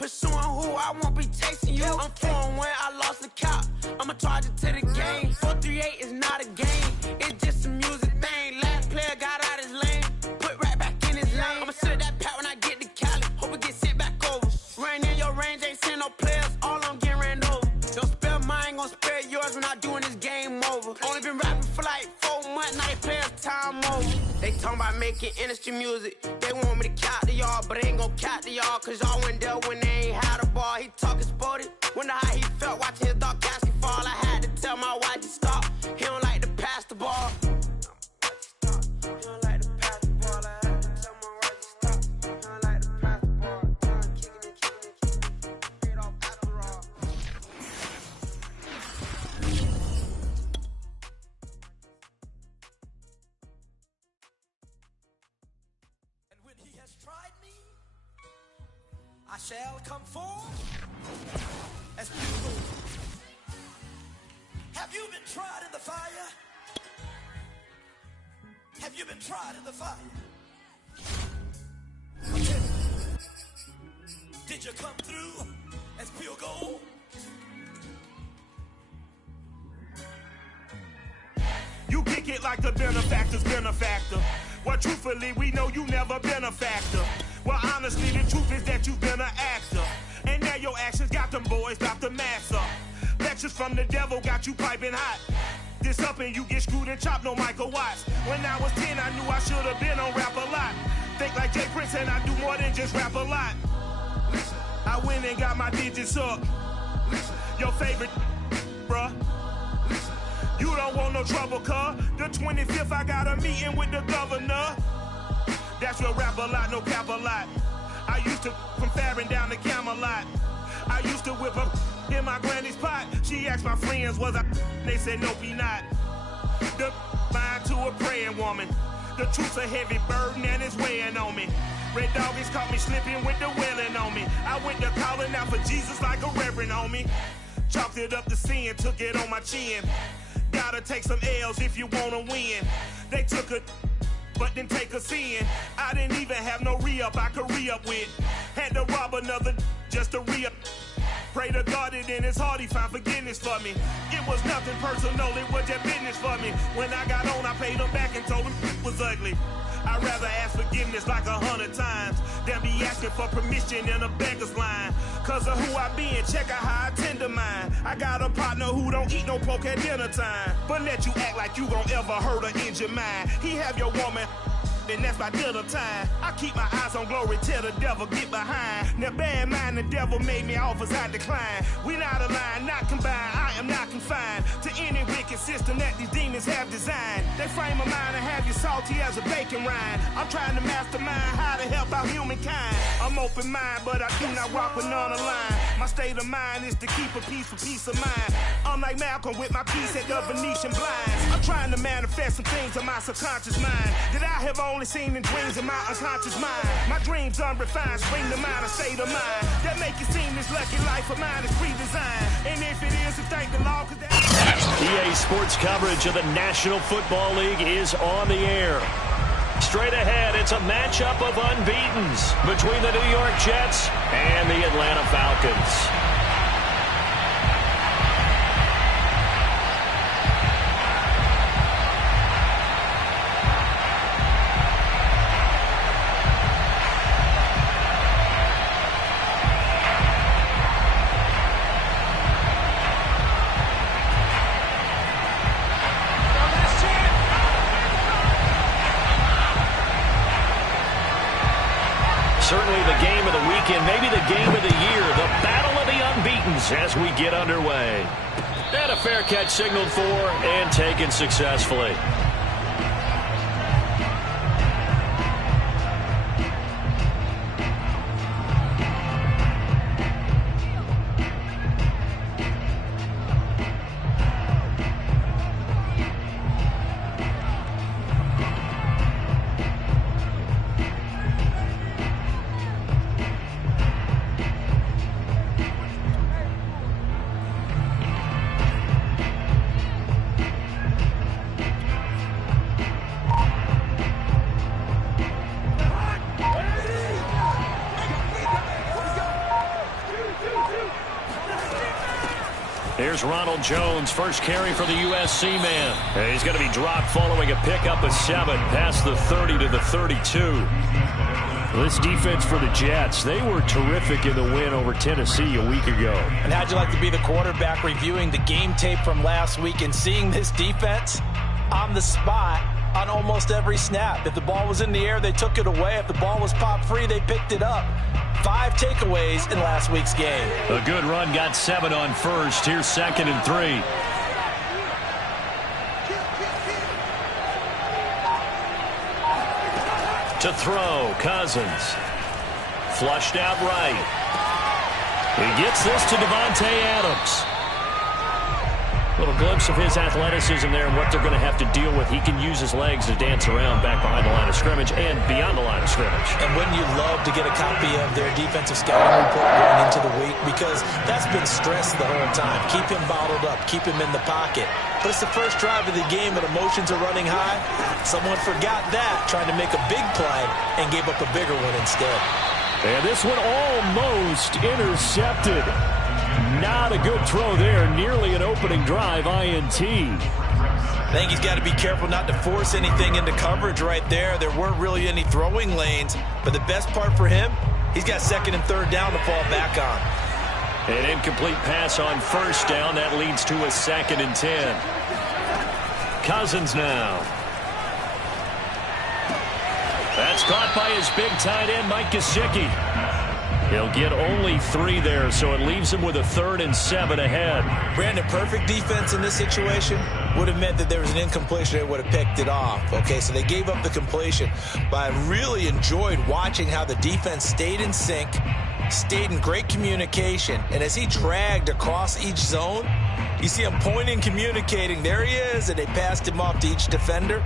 Pursuing who I won't be chasing you. I'm 4-1, I lost the count. I'ma charge it to the game. 438 is not a game. It's just a music thing. Last player got out his lane. Put right back in his lane. I'ma sit that pat when I get to Cali. Hope it get sent back over. Rain in your range, ain't send no players. All I'm getting ran over. Don't spare mine, gon' spare yours when I doing this game over. Only been rapping for like 4 months, now they players time over. They talking about making industry music. They want me to count to y'all, but they ain't gon' count to y'all. Cause y'all went there when they ain't had a ball. He talking sporty. Wonder how he felt watching his dog Cassie fall. I had to tell my wife to stop. He don't like to pass the ball. He don't like to pass the ball. I had to tell my wife to stop. He don't like to pass the ball. Kicking it. Straight off Adderall. And when he has tried me, I shall come forth as pure. Have you been tried in the fire? Have you been tried in the fire? Did you come through as pure gold? You kick it like the benefactor's benefactor. Well, truthfully, we know you never been a factor. Well, honestly, the truth is that you've been an actor. And now your actions got them boys dropped the mask up. Lectures from the devil got you piping hot. This up and you get screwed and chopped, no Michael Watts. When I was 10, I knew I should have been on rap a lot. Think like Jay Prince and I do more than just rap a lot. I went and got my digits up. Your favorite, bruh. You don't want no trouble, cuz. The 25th, I got a meeting with the governor. That's your rap a lot, no cap a lot. I used to from Farron down to Camelot. I used to whip up in my granny's pot. She asked my friends, was I? They said, nope, he not. The mind to a praying woman. The truth's a heavy burden and it's weighing on me. Red doggies caught me slipping with the wailing on me. I went to calling out for Jesus like a reverend on me. Chalked it up to sin, took it on my chin. Gotta take some L's if you wanna win. They took a but didn't take a sin. I didn't even have no re-up I could re-up with. Had to rob another just to re-up. Pray to God that in his heart he found forgiveness for me. It was nothing personal, it was just business for me. When I got on, I paid him back and told him it was ugly. I'd rather ask forgiveness like 100 times than be asking for permission in a beggar's line. Cause of who I be and check out how I tend to mine. I got a partner who don't eat no pork at dinner time, but let you act like you gon' ever hurt or injure mine. He have your woman, and that's by dinner time. I keep my eyes on glory till the devil get behind. Now bear in mind the devil made me offers I decline. We not aligned, not combined, I am not confined to any wicked system that these demons have designed. They frame a mind and have you salty as a bacon rind. I'm trying to mastermind how to help out humankind. I'm open mind, but I do not walk with none aligned. My state of mind is to keep a peace for peace of mind. I'm like Malcolm with my piece at the Venetian blinds. I'm trying to manifest some things in my subconscious mind that I have only seen in dreams in my unconscious mind. My dreams unrefined, spring to mind, a state of mind that make it seem this lucky life of mine is pre-designed. And if it is, to thank the Lord, cause that... EA Sports coverage of the National Football League is on the air. Straight ahead, it's a matchup of unbeatens between the New York Jets and the Atlanta Falcons. Certainly the game of the weekend, maybe the game of the year, the battle of the unbeatens as we get underway. And a fair catch signaled for and taken successfully. Here's Ronald Jones, first carry for the USC man. And he's going to be dropped following a pickup of 7 past the 30 to the 32. This defense for the Jets, they were terrific in the win over Tennessee a week ago. And how'd you like to be the quarterback reviewing the game tape from last week and seeing this defense on the spot on almost every snap? If the ball was in the air, they took it away. If the ball was pop free, they picked it up. 5 takeaways in last week's game. A good run, got 7 on first. Here's 2nd and 3. To throw, Cousins. Flushed out right. He gets this to Devontae Adams. Little glimpse of his athleticism there and what they're going to have to deal with. He can use his legs to dance around back behind the line of scrimmage and beyond the line of scrimmage. And wouldn't you love to get a copy of their defensive scouting report going into the week? Because that's been stressed the whole time. Keep him bottled up. Keep him in the pocket. But it's the first drive of the game and emotions are running high. Someone forgot that, trying to make a big play and gave up a bigger one instead. And this one almost intercepted. Not a good throw there. Nearly an opening drive INT. I think he's got to be careful not to force anything into coverage right there. There weren't really any throwing lanes. But the best part for him, he's got 2nd and 3rd down to fall back on. An incomplete pass on 1st down. That leads to a 2nd and 10. Cousins now. That's caught by his big tight end, Mike Gesicki. He'll get only 3 there, so it leaves him with a 3rd and 7 ahead. Brandon, perfect defense in this situation would have meant that there was an incompletion. They would have picked it off. Okay, so they gave up the completion. But I really enjoyed watching how the defense stayed in sync, stayed in great communication. And as he dragged across each zone, you see him pointing, communicating. There he is, and they passed him off to each defender.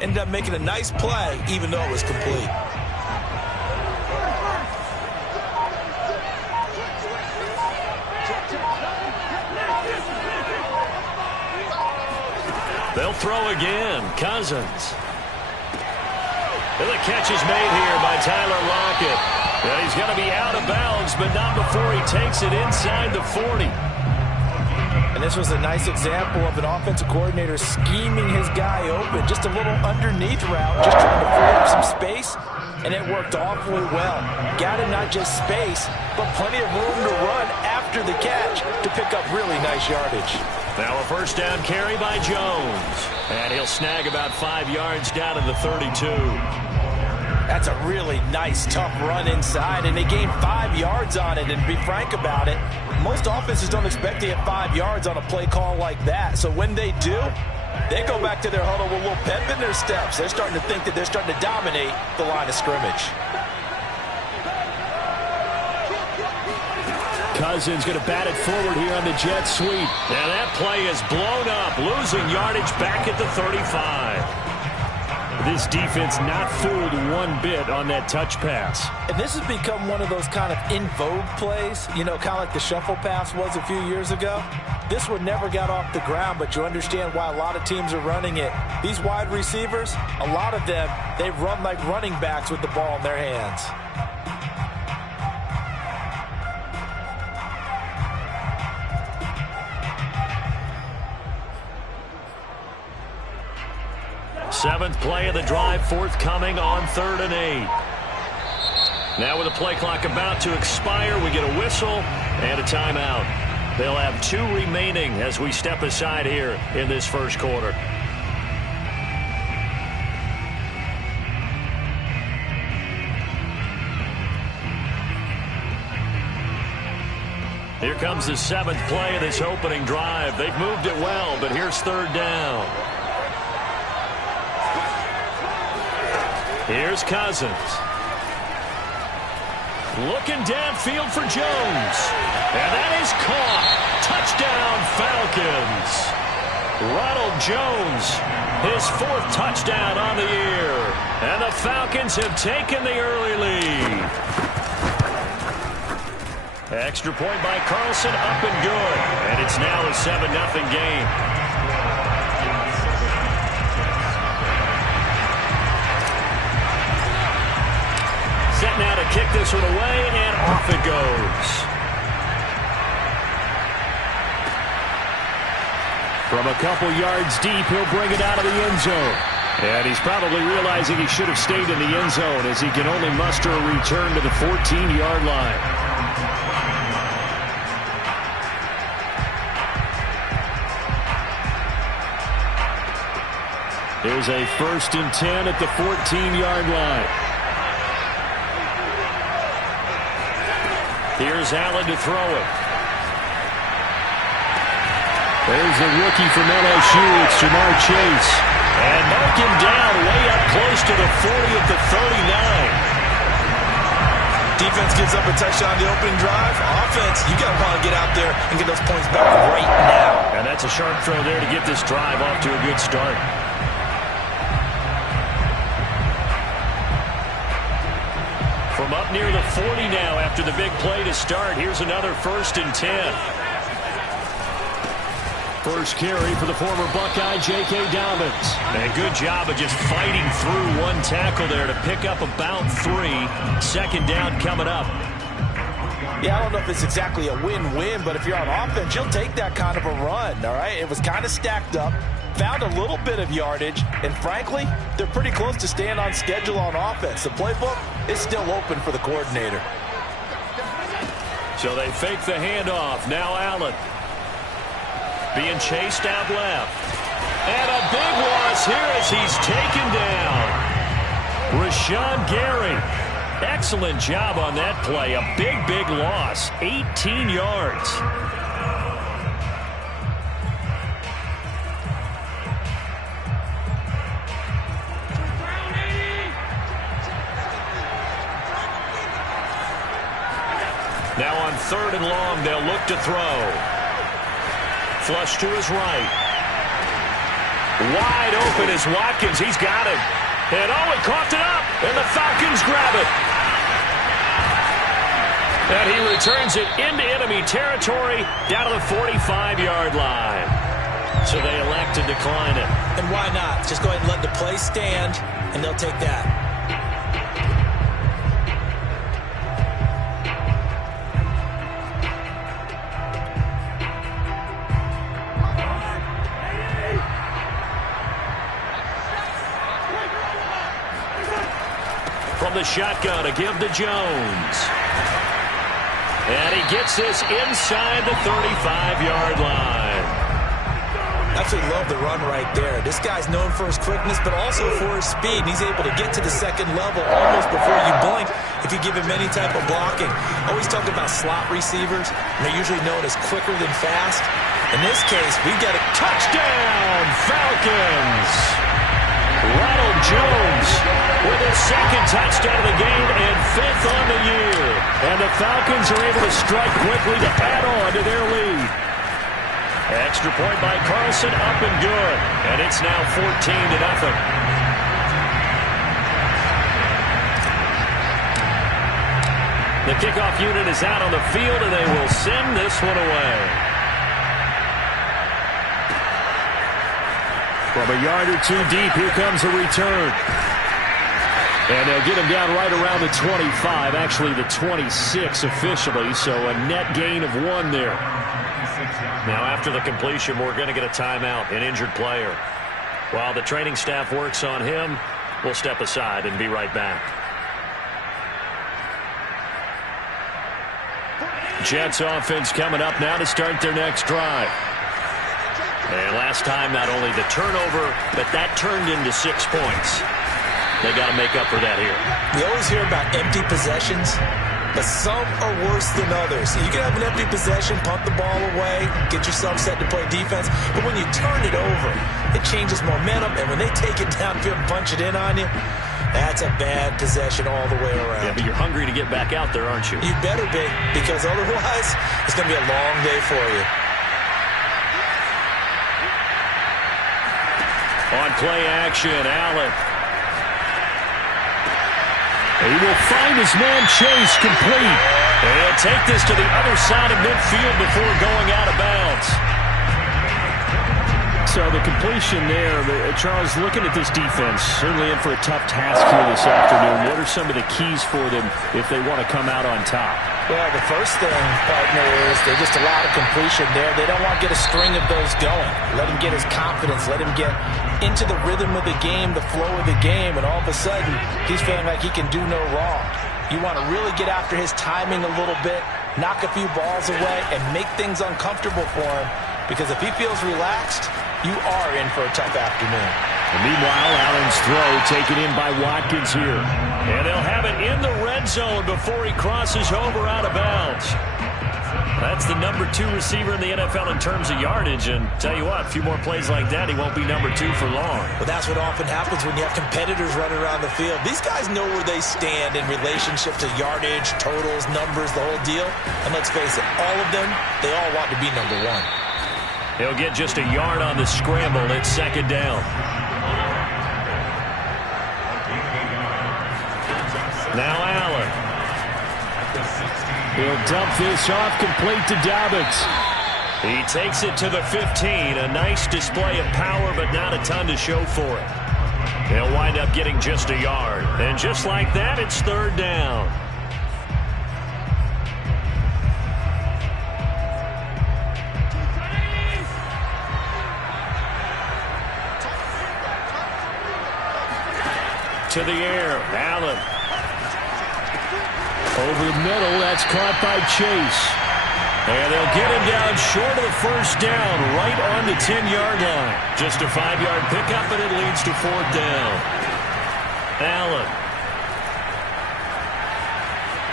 Ended up making a nice play, even though it was complete. They'll throw again. Cousins. And the catch is made here by Tyler Lockett. And he's going to be out of bounds, but not before he takes it inside the 40. And this was a nice example of an offensive coordinator scheming his guy open. Just a little underneath route, just trying to free up some space. And it worked awfully well. Got him not just space, but plenty of room to run after the catch to pick up really nice yardage. Now a 1st down carry by Jones. And he'll snag about 5 yards down to the 32. That's a really nice, tough run inside, and they gained 5 yards on it. And to be frank about it, most offenses don't expect to get 5 yards on a play call like that. So when they do, they go back to their huddle with a little pep in their steps. They're starting to think that they're starting to dominate the line of scrimmage. Cousins going to bat it forward here on the jet sweep. Now that play is blown up, losing yardage back at the 35. This defense not fooled one bit on that touch pass. And this has become one of those kind of in vogue plays, you know, kind of like the shuffle pass was a few years ago. This one never got off the ground, but you understand why a lot of teams are running it. These wide receivers, a lot of them, they run like running backs with the ball in their hands. Seventh play of the drive forthcoming on 3rd and 8. Now with the play clock about to expire, we get a whistle and a timeout. They'll have 2 remaining as we step aside here in this first quarter. Here comes the 7th play of this opening drive. They've moved it well, but here's 3rd down. Here's Cousins. Looking downfield for Jones. And that is caught. Touchdown, Falcons. Ronald Jones, his 4th touchdown on the year. And the Falcons have taken the early lead. Extra point by Carlson, up and good. And it's now a 7-0 game. Set now to kick this one away, and off it goes. From a couple yards deep, he'll bring it out of the end zone. And he's probably realizing he should have stayed in the end zone as he can only muster a return to the 14-yard line. Here's a 1st and 10 at the 14-yard line. Here's Allen to throw it. There's the rookie from LSU. It's Jamar Chase. And mark him down way up close to the 40 at the 39. Defense gives up a touchdown on the opening drive. Offense, you got to want to get out there and get those points back right now. And that's a sharp throw there to get this drive off to a good start. From up near the 40 now after the big play to start. Here's another 1st and 10. First carry for the former Buckeye, J.K. Dobbins. And a good job of just fighting through one tackle there to pick up about 3. 2nd down coming up. Yeah, I don't know if it's exactly a win-win, but if you're on offense, you'll take that kind of a run, all right? It was kind of stacked up, found a little bit of yardage, and frankly, they're pretty close to staying on schedule on offense. The playbook is still open for the coordinator. So they fake the handoff. Now Allen. Being chased out left. And a big loss here as he's taken down. Rashawn Gary. Excellent job on that play. A big, big loss. 18 yards. Now on 3rd and long, they'll look to throw. Flush to his right. Wide open is Watkins. He's got it. And he coughed it up. And the Falcons grab it. And he returns it into enemy territory down to the 45-yard line. So they elect to decline it. And why not? Just go ahead and let the play stand, and they'll take that. From the shotgun, a give to Jones. And he gets this inside the 35-yard line. Absolutely love the run right there. This guy's known for his quickness, but also for his speed. He's able to get to the 2nd level almost before you blink if you give him any type of blocking. Always talk about slot receivers, and they're usually known as quicker than fast. In this case, we've got a touchdown, Falcons. Ronald Jones with his 2nd touchdown of the game and 5th on the year. And the Falcons are able to strike quickly to add on to their lead. Extra point by Carlson, up and good. And it's now 14-0. The kickoff unit is out on the field, and they will send this one away. From a yard or 2 deep, here comes a return. And they'll get him down right around the 25, actually the 26 officially, so a net gain of 1 there. Now after the completion, we're going to get a timeout, an injured player. While the training staff works on him, we'll step aside and be right back. Jets offense coming up now to start their next drive. And last time, not only the turnover, but that turned into 6 points. They got to make up for that here. We always hear about empty possessions, but some are worse than others. You can have an empty possession, punt the ball away, get yourself set to play defense, but when you turn it over, it changes momentum, and when they take it downfield and punch it in on you, that's a bad possession all the way around. Yeah, but you're hungry to get back out there, aren't you? You better be, because otherwise, it's going to be a long day for you. On play action, Allen. He will find his man Chase complete. And he'll take this to the other side of midfield before going out of bounds. So the completion there, Charles, looking at this defense, certainly in for a tough task here this afternoon. What are some of the keys for them if they want to come out on top? Well, the first thing, partner, is they just allow the completion there. They don't want to get a string of those going. Let him get his confidence. Let him get into the rhythm of the game, the flow of the game, and all of a sudden, he's feeling like he can do no wrong. You want to really get after his timing a little bit, knock a few balls away, and make things uncomfortable for him, because if he feels relaxed, you are in for a tough afternoon. And meanwhile, Allen's throw taken in by Watkins here. And they'll have it in the red zone before he crosses over out of bounds. That's the number 2 receiver in the NFL in terms of yardage. And tell you what, a few more plays like that, he won't be number 2 for long. Well, that's what often happens when you have competitors running around the field. These guys know where they stand in relationship to yardage, totals, numbers, the whole deal. And let's face it, all of them, they all want to be number 1. He'll get just a yard on the scramble. It's second down. Now Allen. He'll dump this off complete to Dobbins. He takes it to the 15. A nice display of power, but not a ton to show for it. He'll wind up getting just a yard. And just like that, it's third down. To the air, Allen. Over the middle, that's caught by Chase. And they'll get him down short of the first down, right on the 10-yard line. Just a 5-yard pickup, and it leads to fourth down. Allen.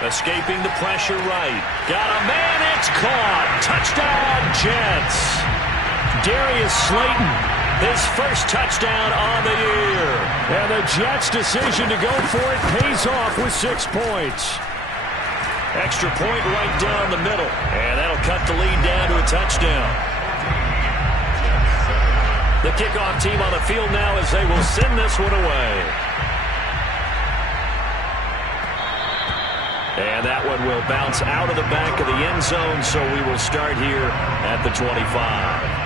Escaping the pressure right. Got a man, it's caught. Touchdown, Jets. Darius Slayton, his first touchdown on the year. And the Jets' decision to go for it pays off with 6 points. Extra point right down the middle. And that'll cut the lead down to a touchdown. The kickoff team on the field now as they will send this one away. And that one will bounce out of the back of the end zone, so we will start here at the 25.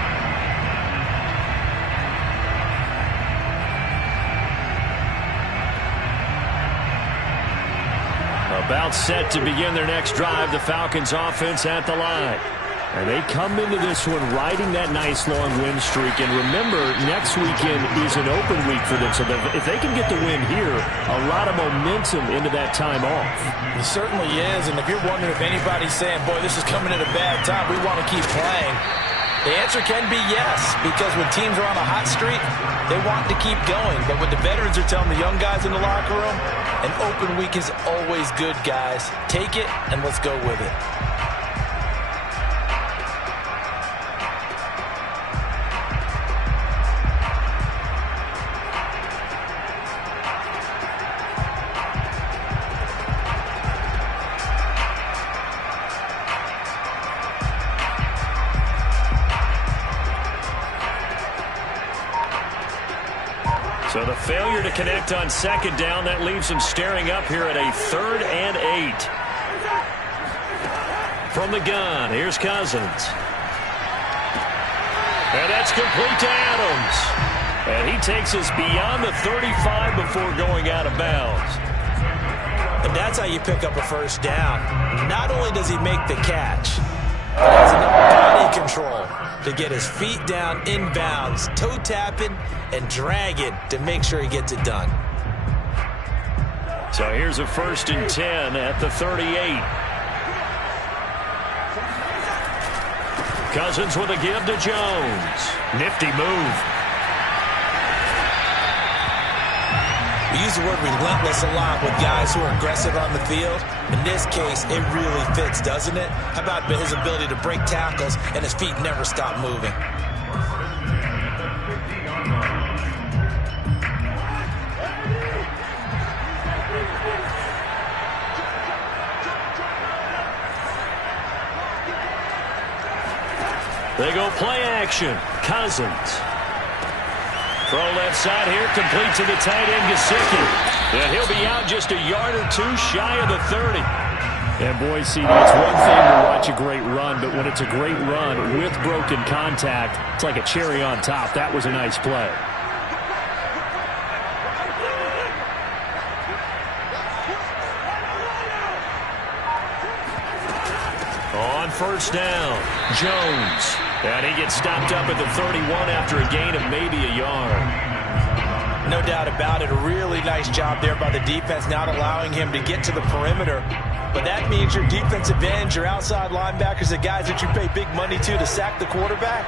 About set to begin their next drive, the Falcons offense at the line. And they come into this one riding that nice long win streak. And remember, next weekend is an open week for them. So if they can get the win here, a lot of momentum into that time off. It certainly is. And if you're wondering if anybody's saying, boy, this is coming at a bad time, we want to keep playing, the answer can be yes, because when teams are on a hot streak, they want to keep going. But what the veterans are telling the young guys in the locker room, an open week is always good, guys. Take it, and let's go with it. So the failure to connect on second down, that leaves them staring up here at a 3rd and 8. From the gun, here's Cousins. And that's complete to Adams. And he takes us beyond the 35 before going out of bounds. And that's how you pick up a first down. Not only does he make the catch, but he has enough body control to get his feet down inbounds, toe tapping and dragging to make sure he gets it done. So here's a 1st and 10 at the 38. Cousins with a give to Jones. Nifty move. We use the word relentless a lot with guys who are aggressive on the field. In this case, it really fits, doesn't it? How about his ability to break tackles and his feet never stop moving? They go play action. Cousins. Throw left side here, complete to the tight end, Gesicki. And he'll be out just a yard or two shy of the 30. And boy, CD, it's one thing to watch a great run, but when it's a great run with broken contact, it's like a cherry on top. That was a nice play. On first down, Jones. And he gets stopped up at the 31 after a gain of maybe a yard. No doubt about it. A really nice job there by the defense, not allowing him to get to the perimeter. But that means your defensive ends, your outside linebackers, the guys that you pay big money to sack the quarterback,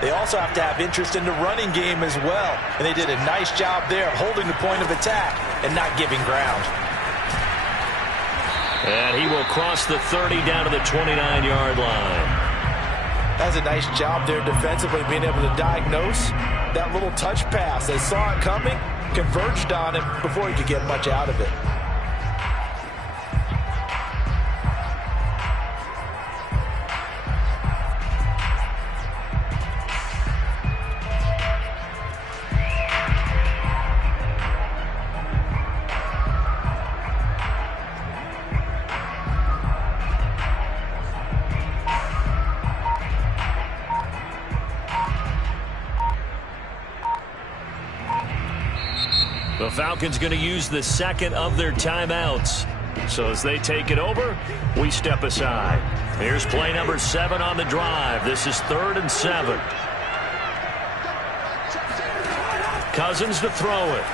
they also have to have interest in the running game as well. And they did a nice job there holding the point of attack and not giving ground. And he will cross the 30 down to the 29-yard line. That's a nice job there defensively, being able to diagnose that little touch pass. They saw it coming, converged on him before he could get much out of it. The Falcons going to use the second of their timeouts. So as they take it over, we step aside. Here's play number 7 on the drive. This is 3rd and 7. Cousins to throw it.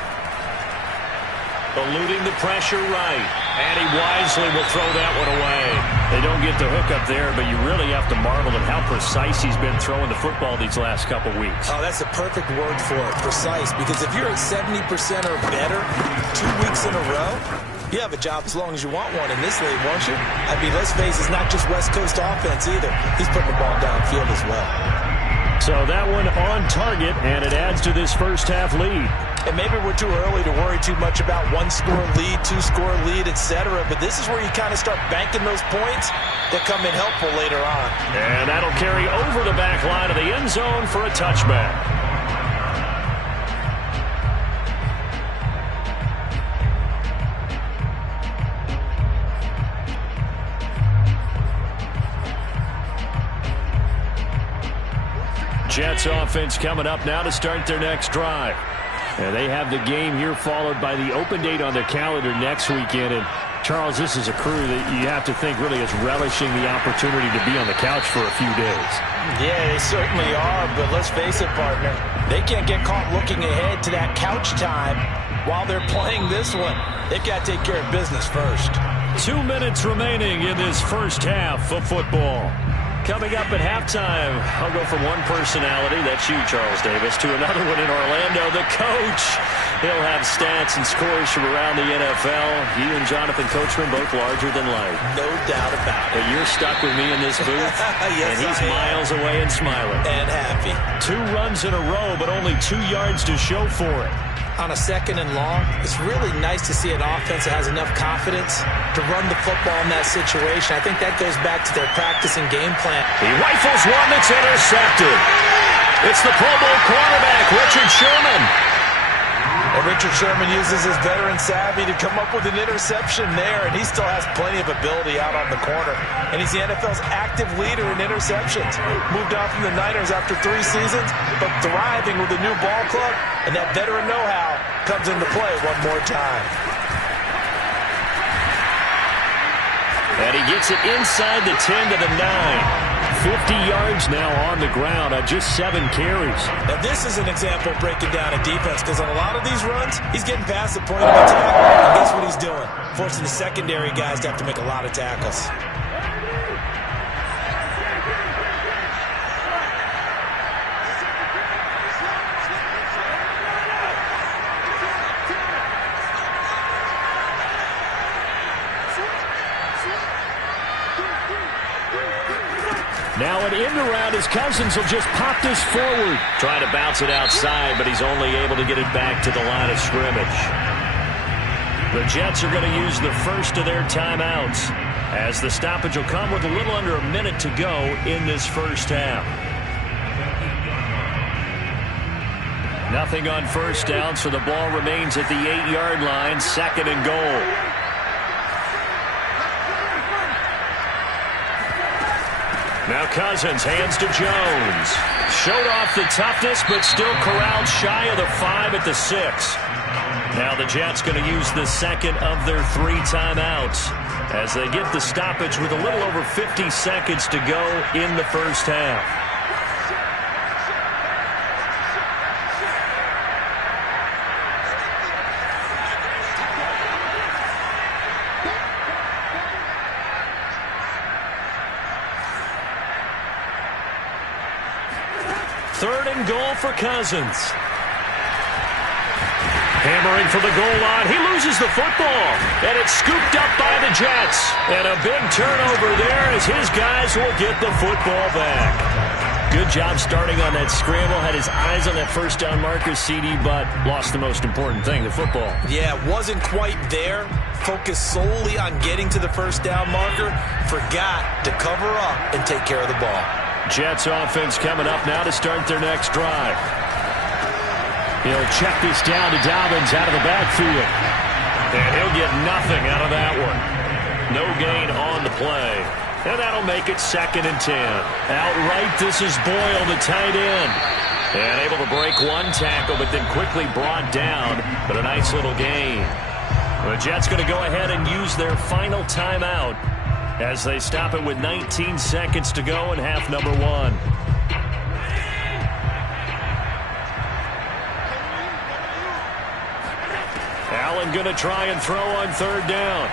Eluding the pressure right. And he wisely will throw that one away. They don't get the hook up there, but you really have to marvel at how precise he's been throwing the football these last couple weeks. Oh, that's a perfect word for it, precise. Because if you're at 70% or better 2 weeks in a row, you have a job as long as you want one in this league, won't you? I mean, let's face it, it's not just West Coast offense either. He's putting the ball downfield as well. So that one on target, and it adds to this first half lead. And maybe we're too early to worry too much about 1-score lead, 2-score lead, etc. But this is where you kind of start banking those points that come in helpful later on. And that'll carry over the back line of the end zone for a touchback. Jets offense coming up now to start their next drive. And they have the game here followed by the open date on their calendar next weekend. And Charles, this is a crew that you have to think really is relishing the opportunity to be on the couch for a few days. Yeah, they certainly are, but let's face it, partner. They can't get caught looking ahead to that couch time while they're playing this one. They've got to take care of business first. 2 minutes remaining in this first half of football. Coming up at halftime, I'll go from one personality, that's you, Charles Davis, to another one in Orlando, the coach. He'll have stats and scores from around the NFL. You and Jonathan Coachman both larger than life. No doubt about it. But you're stuck with me in this booth, yes, and he's miles away and smiling. And happy. 2 runs in a row, but only 2 yards to show for it. On a 2nd and long, it's really nice to see an offense that has enough confidence to run the football in that situation. I think that goes back to their practice and game plan. He rifles one that's intercepted. It's the Pro Bowl quarterback, Richard Sherman. And Richard Sherman uses his veteran savvy to come up with an interception there, and he still has plenty of ability out on the corner. And he's the NFL's active leader in interceptions. Moved on from the Niners after 3 seasons, but thriving with a new ball club, and that veteran know-how comes into play one more time. And he gets it inside the 10 to the 9. 50 yards now on the ground on just 7 carries. Now this is an example of breaking down a defense, because on a lot of these runs, he's getting past the point of attack, and guess what he's doing? Forcing the secondary guys to have to make a lot of tackles. Now an end around as Cousins will just pop this forward. Trying to bounce it outside, but he's only able to get it back to the line of scrimmage. The Jets are going to use the first of their timeouts, as the stoppage will come with a little under a minute to go in this first half. Nothing on first down, so the ball remains at the 8-yard line, 2nd and goal. Now Cousins hands to Jones. Showed off the toughness, but still corralled shy of the 5 at the 6. Now the Jets going to use the second of their 3 timeouts as they get the stoppage with a little over 50 seconds to go in the first half. Third and goal for Cousins. Hammering for the goal line. He loses the football. And it's scooped up by the Jets. And a big turnover there as his guys will get the football back. Good job starting on that scramble. Had his eyes on that first down marker, CD, but lost the most important thing, the football. Yeah, wasn't quite there. Focused solely on getting to the first down marker. Forgot to cover up and take care of the ball. Jets offense coming up now to start their next drive. He'll check this down to Dobbins out of the backfield. And he'll get nothing out of that one. No gain on the play. And that'll make it 2nd and 10. Outright, this is Boyle, the tight end. And able to break one tackle, but then quickly brought down. But a nice little gain. The Jets going to go ahead and use their final timeout as they stop it with 19 seconds to go in half number 1. Allen going to try and throw on 3rd down.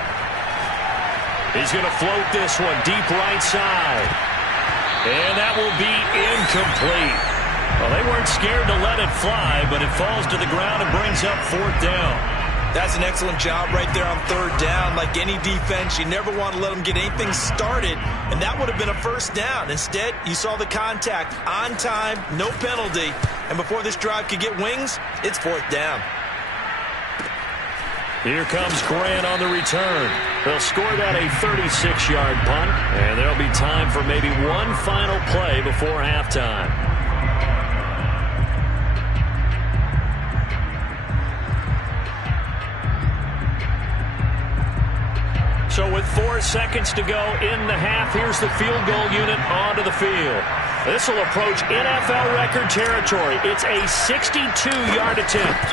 He's going to float this one deep right side. And that will be incomplete. Well, they weren't scared to let it fly, but it falls to the ground and brings up 4th down. That's an excellent job right there on 3rd down. Like any defense, you never want to let them get anything started, and that would have been a first down. Instead, you saw the contact on time, no penalty, and before this drive could get wings, it's 4th down. Here comes Grant on the return. They'll score that a 36-yard punt, and there'll be time for maybe one final play before halftime. So with 4 seconds to go in the half, here's the field goal unit onto the field. This will approach NFL record territory. It's a 62-yard attempt.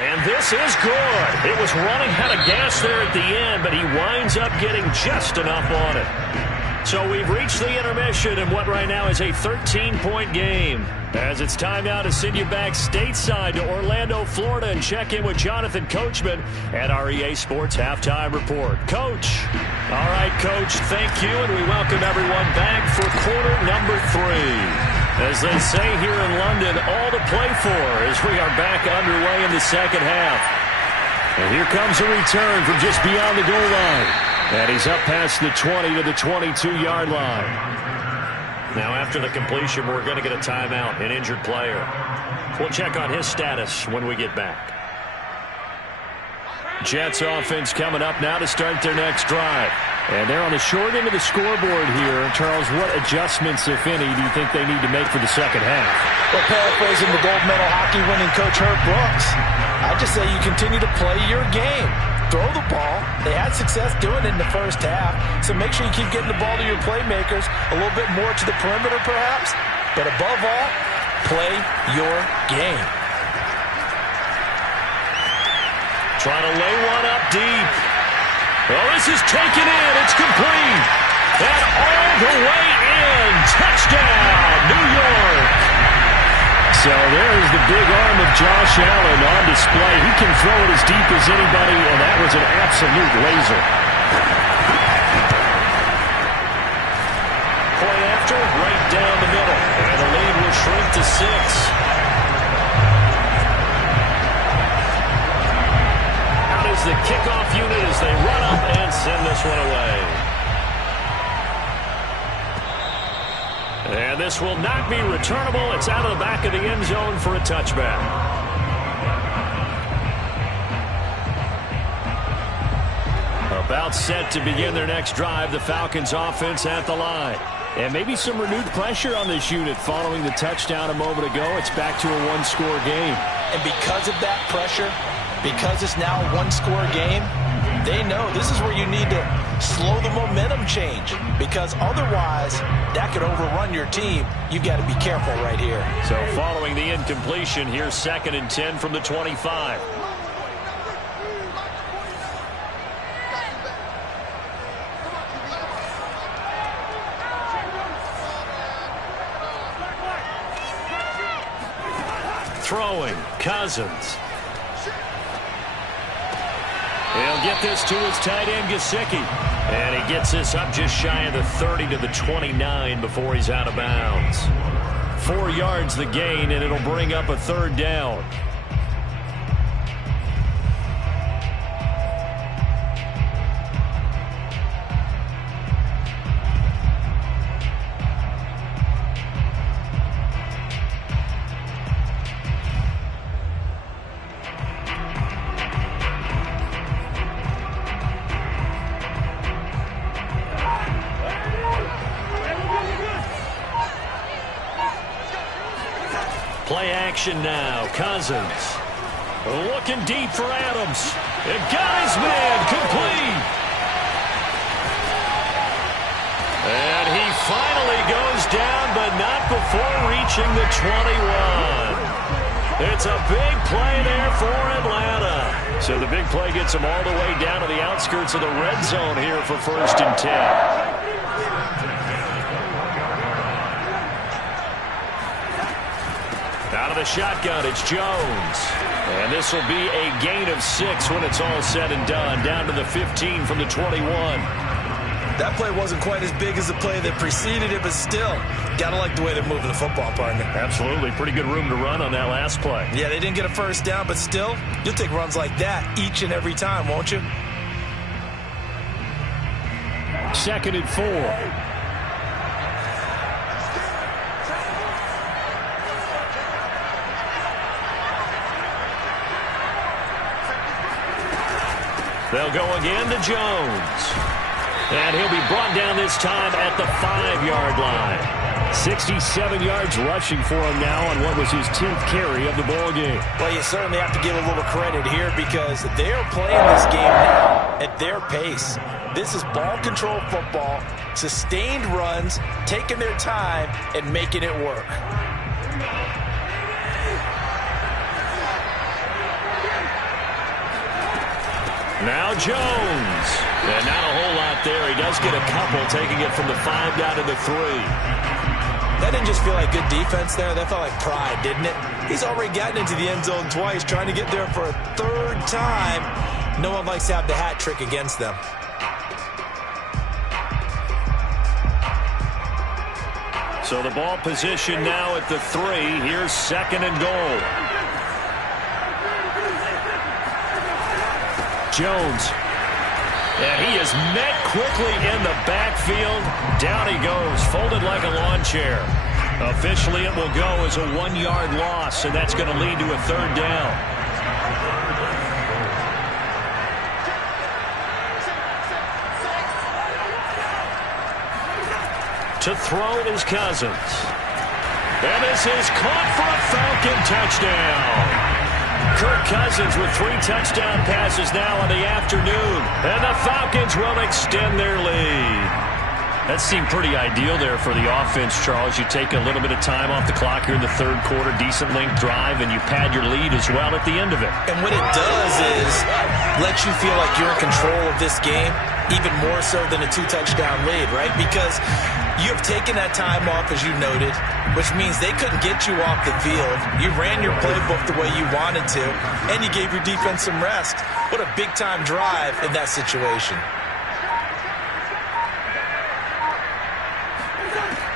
And this is good. It was running out of gas there at the end, but he winds up getting just enough on it. So we've reached the intermission in what right now is a 13-point game. As it's time now to send you back stateside to Orlando, Florida, and check in with Jonathan Coachman at our EA Sports Halftime Report. Coach. All right, Coach, thank you, and we welcome everyone back for quarter number 3. As they say here in London, all to play for as we are back underway in the second half. And here comes a return from just beyond the goal line. And he's up past the 20 to the 22-yard line. Now after the completion, we're going to get a timeout, an injured player. We'll check on his status when we get back. Jets offense coming up now to start their next drive. And they're on the short end of the scoreboard here. Charles, what adjustments, if any, do you think they need to make for the second half? Well, paraphrasing the gold medal hockey winning coach Herb Brooks, I just say you continue to play your game. Throw the ball. They had success doing it in the first half, so make sure you keep getting the ball to your playmakers, a little bit more to the perimeter perhaps, but above all, play your game. Trying to lay one up deep. Well, this is taken in. It's complete. And all the way in. Touchdown, New York. So there's the big arm of Josh Allen on display. He can throw it as deep as anybody, and that was an absolute laser. Point after, right down the middle. And the lead will shrink to 6. The kickoff unit as they run up and send this one away. And this will not be returnable. It's out of the back of the end zone for a touchback. About set to begin their next drive, the Falcons offense at the line. And maybe some renewed pressure on this unit following the touchdown a moment ago. It's back to a one-score game. And because of that pressure, because it's now a one-score game, they know this is where you need to slow the momentum some change, because otherwise that could overrun your team. You've got to be careful right here. So following the incompletion, here's 2nd and 10 from the 25. Throwing, Cousins. He'll get this to his tight end, Gesicki. And he gets this up just shy of the 30 to the 29 before he's out of bounds. 4 yards the gain, and it'll bring up a 3rd down. Play action now. Cousins looking deep for Adams. It got his man complete. And he finally goes down, but not before reaching the 21. It's a big play there for Atlanta. So the big play gets him all the way down to the outskirts of the red zone here for 1st and 10. Out of the shotgun, it's Jones. And this will be a gain of 6 when it's all said and done. Down to the 15 from the 21. That play wasn't quite as big as the play that preceded it, but still, gotta like the way they're moving the football, partner. Absolutely. Pretty good room to run on that last play. Yeah, they didn't get a 1st down, but still, you'll take runs like that each and every time, won't you? 2nd and 4. They'll go again to Jones. And he'll be brought down this time at the 5-yard line. 67 yards rushing for him now on what was his 10th carry of the ball game. Well, you certainly have to give a little credit here because they're playing this game now at their pace. This is ball control football, sustained runs, taking their time, and making it work. Now Jones. And not a whole lot there. He does get a couple, taking it from the 5 down to the 3. That didn't just feel like good defense there. That felt like pride, didn't it? He's already gotten into the end zone twice, trying to get there for a 3rd time. No one likes to have the hat trick against them. So the ball position now at the 3. Here's 2nd and goal. Jones. And he is met quickly in the backfield. Down he goes, folded like a lawn chair. Officially, it will go as a 1-yard loss, and that's going to lead to a 3rd down. To throw is Cousins. And this is caught for a Falcon touchdown. Kirk Cousins with 3 touchdown passes now in the afternoon. And the Falcons will extend their lead. That seemed pretty ideal there for the offense, Charles. You take a little bit of time off the clock here in the 3rd quarter, decent length drive, and you pad your lead as well at the end of it. And what it does is let you feel like you're in control of this game, even more so than a 2-touchdown lead, right? Because you've taken that time off, as you noted, which means they couldn't get you off the field. You ran your playbook the way you wanted to, and you gave your defense some rest. What a big-time drive in that situation.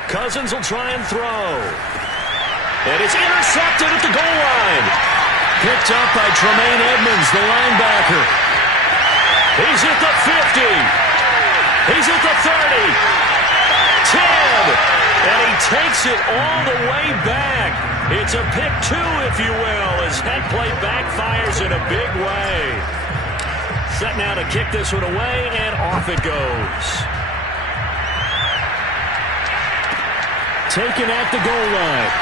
Cousins will try and throw. And it's intercepted at the goal line. Picked up by Tremaine Edmonds, the linebacker. He's at the 50. He's at the 30. 10. And he takes it all the way back. It's a pick 2, if you will, as head play backfires in a big way. Set now to kick this one away, and off it goes. Taken at the goal line.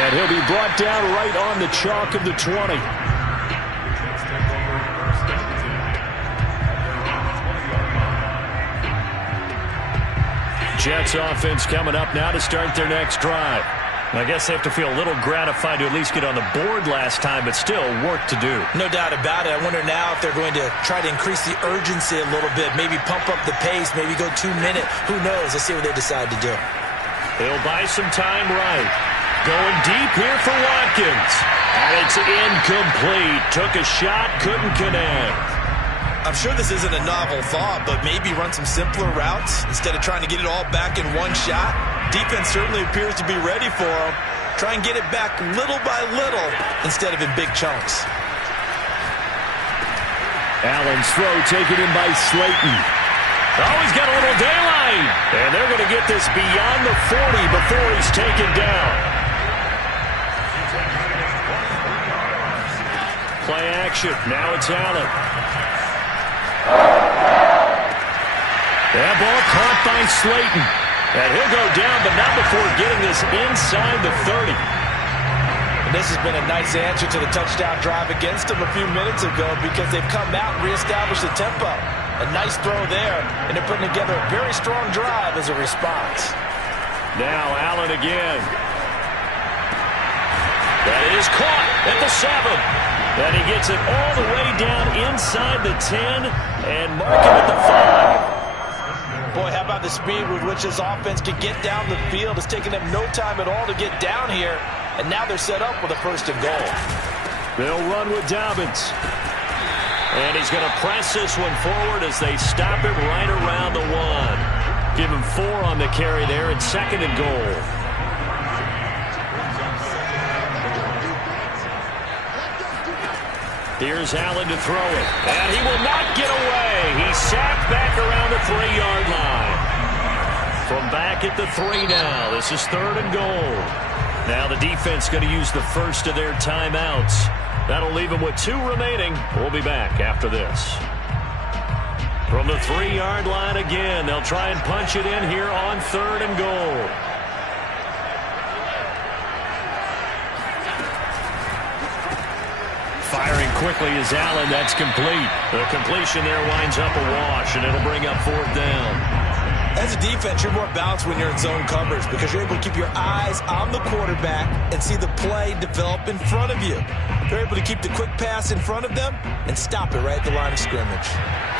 And he'll be brought down right on the chalk of the 20. Jets offense coming up now to start their next drive. I guess they have to feel a little gratified to at least get on the board last time, but still work to do. No doubt about it. I wonder now if they're going to try to increase the urgency a little bit, maybe pump up the pace, maybe go 2 minute. Who knows? Let's see what they decide to do. They'll buy some time right. Going deep here for Watkins. And it's incomplete. Took a shot, couldn't connect. I'm sure this isn't a novel thought, but maybe run some simpler routes instead of trying to get it all back in one shot. Defense certainly appears to be ready for him. Try and get it back little by little instead of in big chunks. Allen's throw taken in by Slayton. Oh, he's got a little daylight. And they're going to get this beyond the 40 before he's taken down. Play action. Now it's Allen. That ball caught by Slayton. And he'll go down, but not before getting this inside the 30. And this has been a nice answer to the touchdown drive against them a few minutes ago because they've come out and reestablished the tempo. A nice throw there, and they're putting together a very strong drive as a response. Now Allen again. That is caught at the 7. And he gets it all the way down inside the 10 and mark him at the 5. Boy, how about the speed with which this offense can get down the field? It's taken them no time at all to get down here, and now they're set up with a 1st and goal. They'll run with Dobbins. And he's going to press this one forward as they stop it right around the 1. Give him 4 on the carry there at 2nd and goal. Here's Allen to throw it. And he will not get away. He's sacked back around the 3-yard line. From back at the 3 now. This is 3rd and goal. Now the defense going to use the first of their timeouts. That'll leave them with 2 remaining. We'll be back after this. From the 3-yard line again. They'll try and punch it in here on 3rd and goal. Firing quickly is Allen. That's complete. The completion there winds up a wash, and it'll bring up 4th down. As a defense, you're more balanced when you're in zone coverage because you're able to keep your eyes on the quarterback and see the play develop in front of you. You're able to keep the quick pass in front of them and stop it right at the line of scrimmage.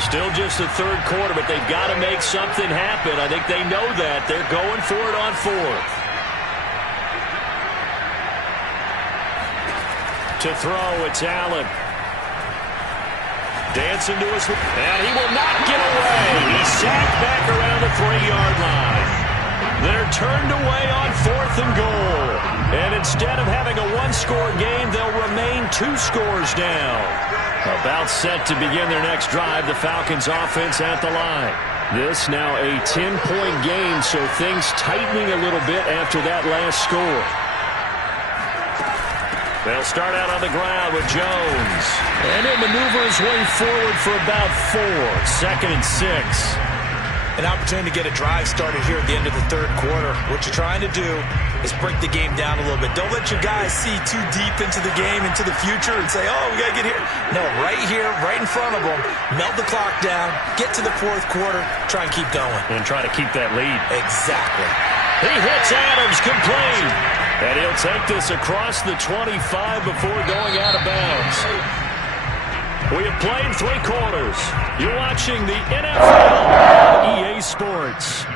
Still just the 3rd quarter, but they've got to make something happen. I think they know that. They're going for it on 4th. To throw, it's Allen. Dancing to his... And he will not get away. He's sacked back around the 3-yard line. They're turned away on 4th and goal. And instead of having a 1-score game, they'll remain 2 scores down. About set to begin their next drive, the Falcons offense at the line. This now a 10-point game, so things tightening a little bit after that last score. They'll start out on the ground with Jones. And he'll maneuver his way forward for about 4. 2nd and 6. An opportunity to get a drive started here at the end of the 3rd quarter. What you're trying to do is break the game down a little bit. Don't let your guys see too deep into the game, into the future, and say, oh, we got to get here. No, right here, right in front of them. Melt the clock down, get to the 4th quarter, try and keep going. And try to keep that lead. Exactly. He hits Adams, complete. And he'll take this across the 25 before going out of bounds. We have played 3 quarters. You're watching the NFL on EA Sports.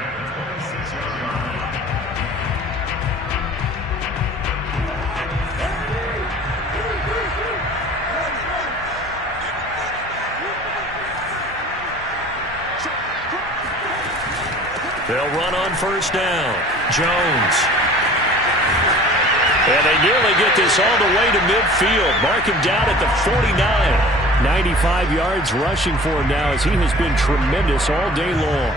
They'll run on 1st down. Jones. And they nearly get this all the way to midfield. Mark him down at the 49. 95 yards rushing for him now as he has been tremendous all day long.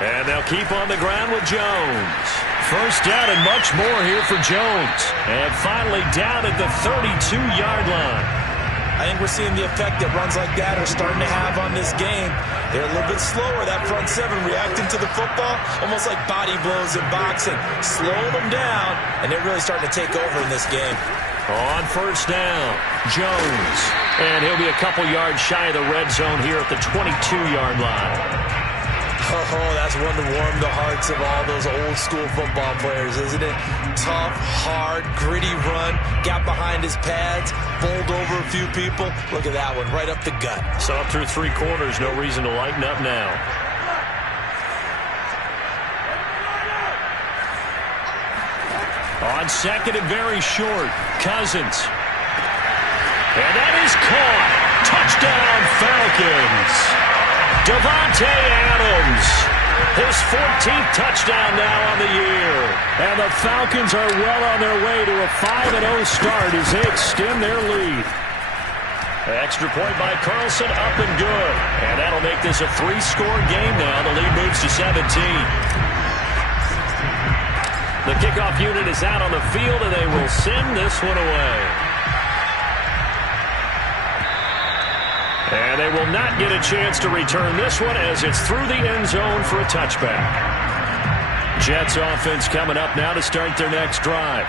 And they'll keep on the ground with Jones. 1st down and much more here for Jones. And finally down at the 32-yard line. I think we're seeing the effect that runs like that are starting to have on this game. They're a little bit slower, that front 7, reacting to the football, almost like body blows in boxing. Slow them down, and they're really starting to take over in this game. On first down, Jones. And he'll be a couple yards shy of the red zone here at the 22-yard line. Oh, that's one to warm the hearts of all those old-school football players, isn't it? Tough, hard, gritty run, got behind his pads, bowled over a few people. Look at that one, right up the gut. So up through three quarters, no reason to lighten up now. On second and very short, Cousins. And that is caught. Touchdown, Falcons. Davante Adams, his 14th touchdown now on the year. And the Falcons are well on their way to a 5-0 start as they extend their lead. Extra point by Carlson, up and good. And that'll make this a 3-score game now. The lead moves to 17. The kickoff unit is out on the field, and they will send this one away. And they will not get a chance to return this one as it's through the end zone for a touchback. Jets offense coming up now to start their next drive.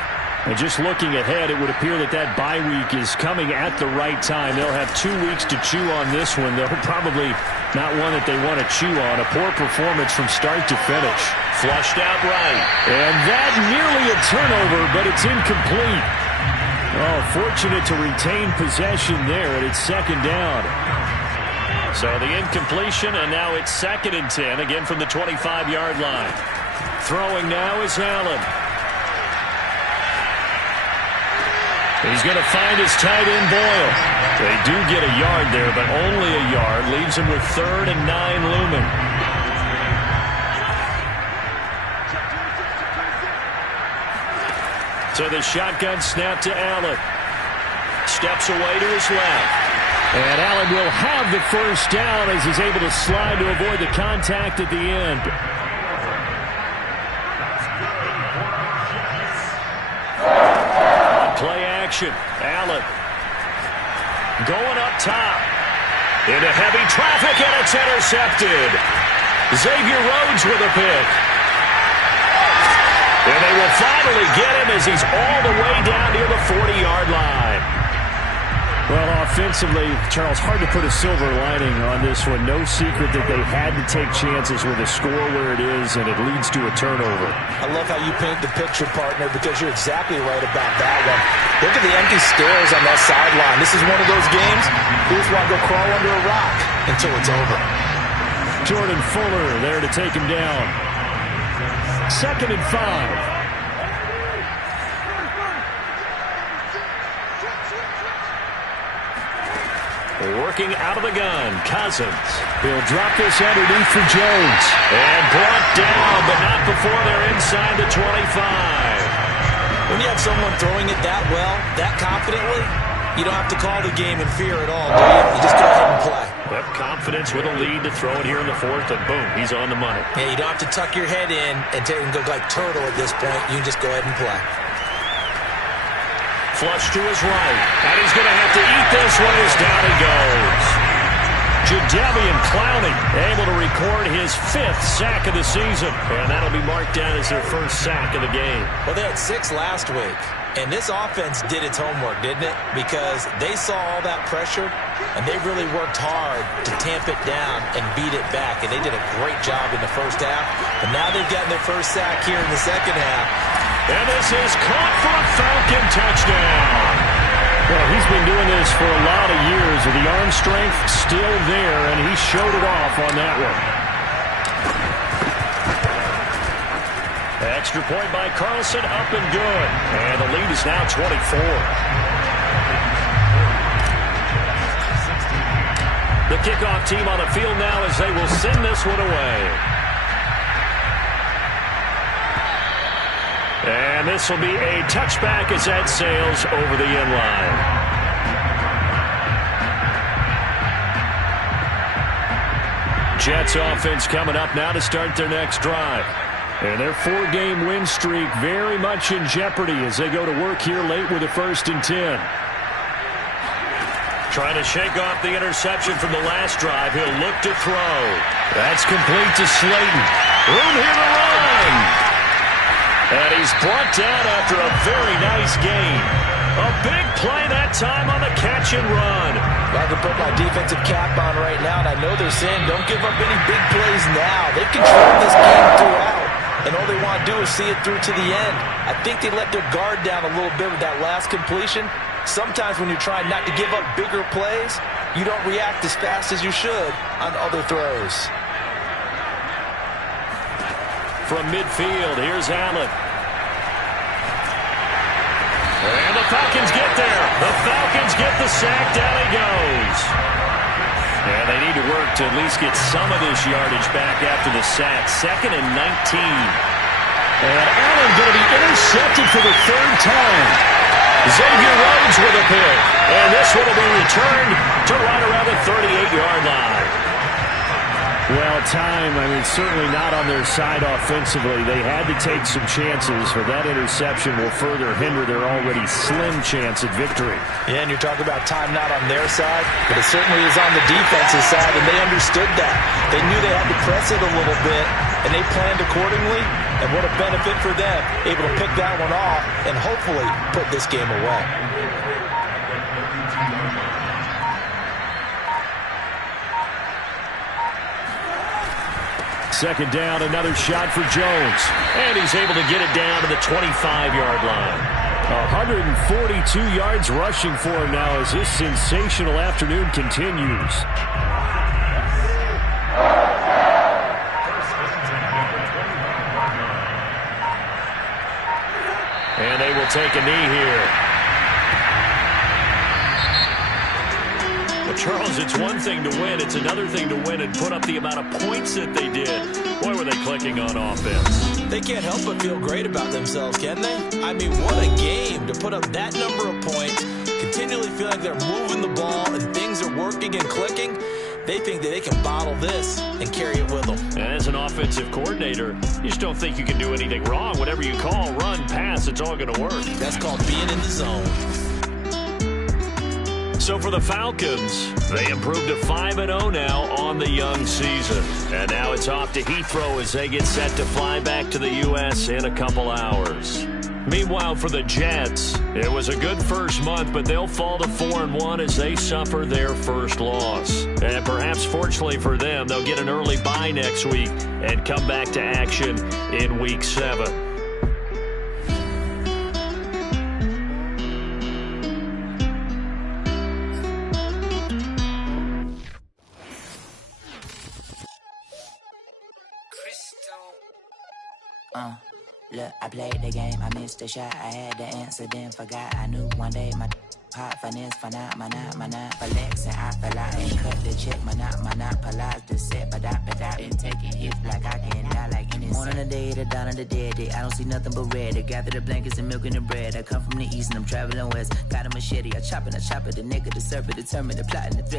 And just looking ahead, it would appear that bye week is coming at the right time. They'll have 2 weeks to chew on this one. They'll probably not one that they want to chew on. A poor performance from start to finish. Flushed out right. And that nearly a turnover, but it's incomplete. Oh, fortunate to retain possession there, and it's second down. So the incompletion, and now it's 2nd and 10, again from the 25-yard line. Throwing now is Allen. He's going to find his tight end, Boyle. They do get a yard there, but only a yard. Leaves him with 3rd and 9 looming. So the shotgun snap to Allen. Steps away to his left. And Allen will have the first down as he's able to slide to avoid the contact at the end. On play action, Allen. Going up top. Into heavy traffic, and it's intercepted. Xavier Rhodes with a pick. And they will finally get him as he's all the way down near the 40-yard line. Well, offensively, Charles, hard to put a silver lining on this one. No secret that they had to take chances with a score where it is, and it leads to a turnover. I love how you paint the picture, partner, because you're exactly right about that one. Look at the empty stairs on that sideline. This is one of those games you just want to go crawl under a rock until it's over. Jordan Fuller there to take him down. 2nd and 5. Working out of the gun, Cousins. He'll drop this underneath for Jones. And brought down, but not before they're inside the 25. When you have someone throwing it that well, that confidently, you don't have to call the game in fear at all, do you? You just go ahead and play. Yep, confidence with a lead to throw it here in the 4th, and boom, he's on the money. Yeah, you don't have to tuck your head in and go like turtle at this point. You can just go ahead and play. Flush to his right, and he's going to have to eat this one as down he goes. Jadeveon Clowney able to record his 5th sack of the season, and that'll be marked down as their first sack of the game. Well, they had 6 last week, and this offense did its homework, didn't it? Because they saw all that pressure, and they really worked hard to tamp it down and beat it back, and they did a great job in the first half. But now they've gotten their first sack here in the second half. And this is caught for a Falcon touchdown. Well, he's been doing this for a lot of years, and the arm strength still there, and he showed it off on that one. Extra point by Carlson, up and good. And the lead is now 24. The kickoff team on the field now as they will send this one away. And this will be a touchback as that sails over the end line. Jets offense coming up now to start their next drive. And their 4-game win streak very much in jeopardy as they go to work here late with a 1st and 10. Trying to shake off the interception from the last drive. He'll look to throw. That's complete to Slayton. Room here to run. And he's brought down after a very nice gain. A big play that time on the catch and run. I can put my defensive cap on right now, and I know they're saying don't give up any big plays now. They've controlled this game throughout, and all they want to do is see it through to the end. I think they let their guard down a little bit with that last completion. Sometimes when you're trying not to give up bigger plays, you don't react as fast as you should on other throws. From midfield, here's Allen. And the Falcons get there. The Falcons get the sack. Down he goes. And they need to work to at least get some of this yardage back after the sack. 2nd and 19. And Allen going to be intercepted for the 3rd time. Xavier Rhodes with a pick. And this one will be returned to right around the 38-yard line. Well, certainly not on their side offensively. They had to take some chances, but that interception will further hinder their already slim chance at victory. Yeah, and you're talking about time not on their side, but it certainly is on the defensive side, and they understood that. They knew they had to press it a little bit, and they planned accordingly, and what a benefit for them, able to pick that one off and hopefully put this game away. Second down, another shot for Jones. And he's able to get it down to the 25-yard line. 142 yards rushing for him now as this sensational afternoon continues. And they will take a knee here. Charles, it's one thing to win. It's another thing to win and put up the amount of points that they did. Boy, were they clicking on offense. They can't help but feel great about themselves, can they? I mean, what a game to put up that number of points, continually feel like they're moving the ball and things are working and clicking. They think that they can bottle this and carry it with them. And as an offensive coordinator, you just don't think you can do anything wrong. Whatever you call, run, pass, it's all going to work. That's called being in the zone. So for the Falcons, they improved to 5-0 now on the young season. And now it's off to Heathrow as they get set to fly back to the U.S. in a couple hours. Meanwhile, for the Jets, it was a good first month, but they'll fall to 4-1 as they suffer their first loss. And perhaps fortunately for them, they'll get an early bye next week and come back to action in Week 7. Look, I played the game, I missed the shot, I had the answer, then forgot. I knew one day my hot finesse, my not, flexing, I fell out and cut the check, my not, polize the set, but I been taking hits like I can die like any morning of the day, the dawn of the dead day. I don't see nothing but red, I gather the blankets and milk and the bread. I come from the east and I'm traveling west, got a machete, I chop it, the neck of the serpent, determined to plot in the thread.